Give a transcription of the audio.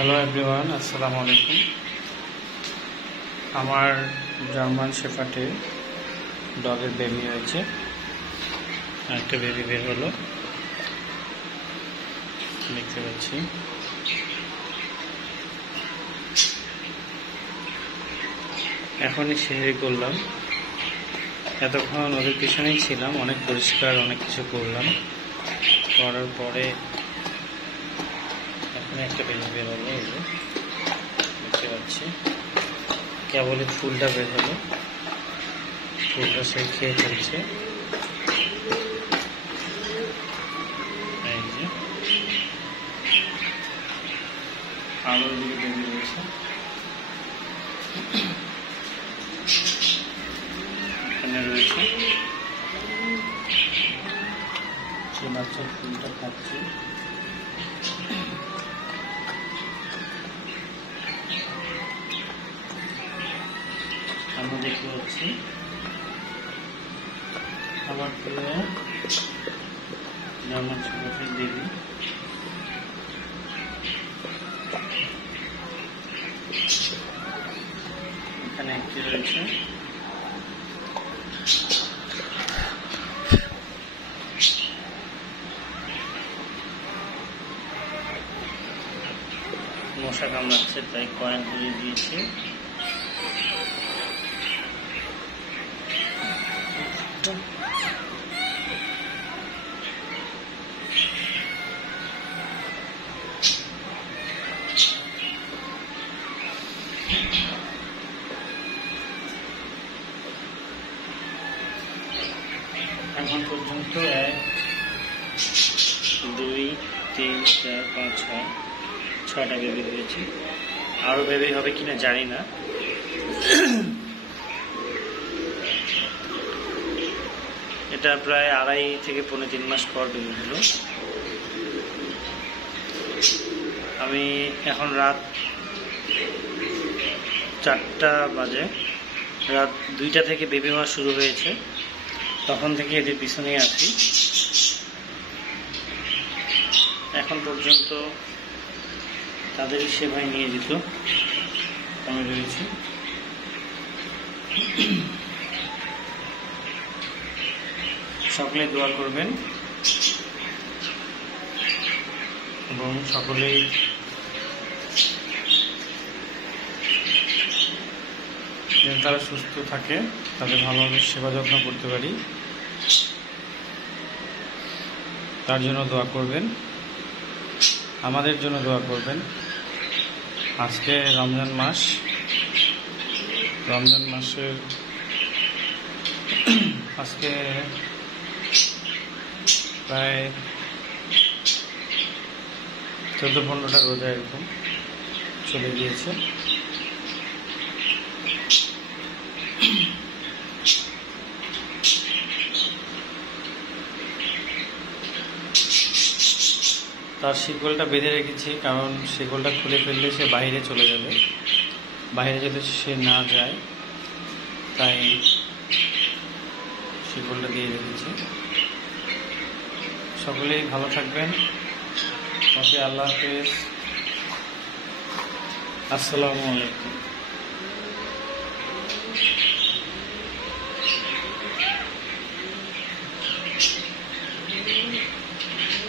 Hello everyone, আসসালামু আলাইকুম। আমার জার্মান শেফার্ডে ডগের বেবি হয়েছে, একটা বেবি বের হলো, দেখতে পাচ্ছি। এখনই সেহরি করলাম, এতক্ষণ ওদের পিছনেই ছিলাম, অনেক পরিষ্কার অনেক কিছু করলাম, করার পরে এখন একটা বেবি বের হলো, এই যে দেখতে পাচ্ছি। কেবলই ফুলটা বের হলো, ফুলটা সে খেয়ে ফেলছে। এই যে আরো দিকে বেবি রয়েছে, এখানে রয়েছে। সে বাচ্চা ফুলটা খাচ্ছে। আমরা দেখতে পাচ্ছি আমার প্রিয় জার্মান শেফার্ডের বেবি। এখানে একটি রয়েছে, মশা কামড়াচ্ছে তাই কয়েন ধরিয়ে দিয়েছে। এখন পর্যন্ত 1, 2, 3, 4, 5, 6টা বেবি হয়েছে। আরো বেবি হবে কিনা জানি না। এটা প্রায় 2.5 থেকে 3 মাস পর বেবি হলো। আমি এখন রাত 4টা বাজে, রাত 2টা থেকে বেবি হওয়া শুরু হয়েছে, তখন থেকে এদের পিছনেই আছি। এখন পর্যন্ত তাদেরই সেবায় নিয়ে যেত আমি রয়েছি। সকলে দোয়া করবেন এবং সকলেই যেন তারা সুস্থ থাকে, তাদের ভালোভাবে সেবা যত্ন করতে পারি, তার জন্য দোয়া করবেন, আমাদের জন্য দোয়া করবেন। আজকে রমজান মাস, রমজান মাসের আজকে প্রায় 14-15টা রোজা এরকম চলে গিয়েছে। তার শিকলটা বেঁধে রেখেছি, কারণ শিকলটা খুলে ফেললে সে বাইরে চলে যাবে, বাইরে যদি সে না যায় তাই শিকলটা দিয়ে রেখেছি। সকলেই ভালো থাকবেন। ওকে, আল্লাহ হাফেজ, আসসালামু আলাইকুম।